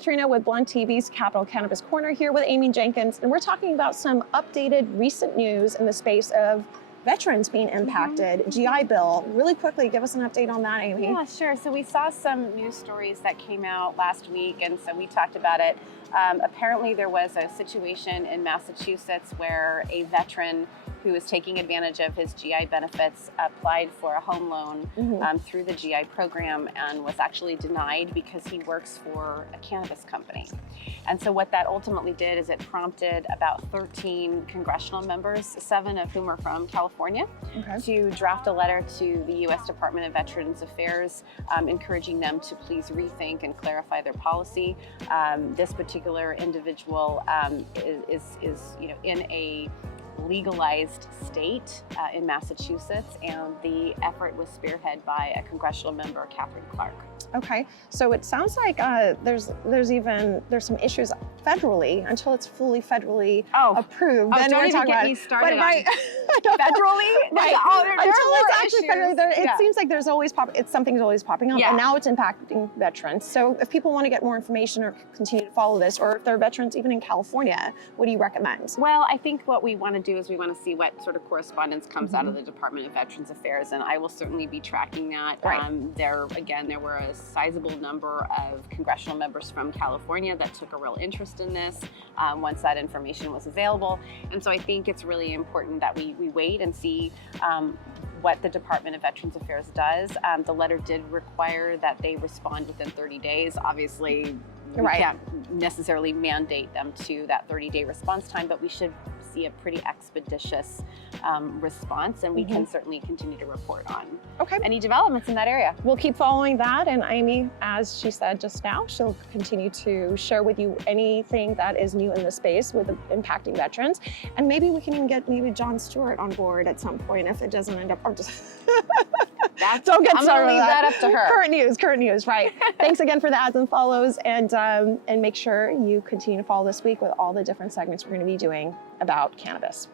Katrina with Blunt TV's Capital Cannabis Corner here with Amy Jenkins, and we're talking about some updated recent news in the space of veterans being impacted. GI Bill. Really quickly, give us an update on that, Amy. Yeah, sure. So we saw some news stories that came out last week, and so we talked about it. Apparently there was a situation in Massachusetts where a veteran who was taking advantage of his GI benefits applied for a home loan through the GI program and was actually denied because he works for a cannabis company. And so what that ultimately did is it prompted about 13 congressional members, 7 of whom are from California, to draft a letter to the U.S. Department of Veterans Affairs, encouraging them to please rethink and clarify their policy. This particular individual is in a legalized state in Massachusetts, and the effort was spearheaded by a congressional member, Catherine Clark. Okay, so it sounds like there's some issues federally until it's fully federally approved. Then don't even talk get about me it. started But, on federally. Right. Until it's actually federally, it Yeah. seems like there's always something's always popping up, and now it's impacting veterans. So if people want to get more information or continue to follow this, or if they're veterans even in California, what do you recommend? Well, I think what we want to do is we want to see what sort of correspondence comes out of the Department of Veterans Affairs, and I will certainly be tracking that. Right. There were a sizable number of congressional members from California that took a real interest in this once that information was available. And so I think it's really important that we wait and see what the Department of Veterans Affairs does. The letter did require that they respond within 30 days. Obviously, we can't necessarily mandate them to that 30-day response time, but we should see a pretty expeditious response, and we can certainly continue to report on any developments in that area. We'll keep following that, and Amy, as she said just now, she'll continue to share with you anything that is new in the space with impacting veterans, and maybe we can even get John Stewart on board at some point if it doesn't end up. Don't get started. I'm gonna leave that up to her. Current news, right? Thanks again for the ads and follows, and make sure you continue to follow this week with all the different segments we're going to be doing about cannabis.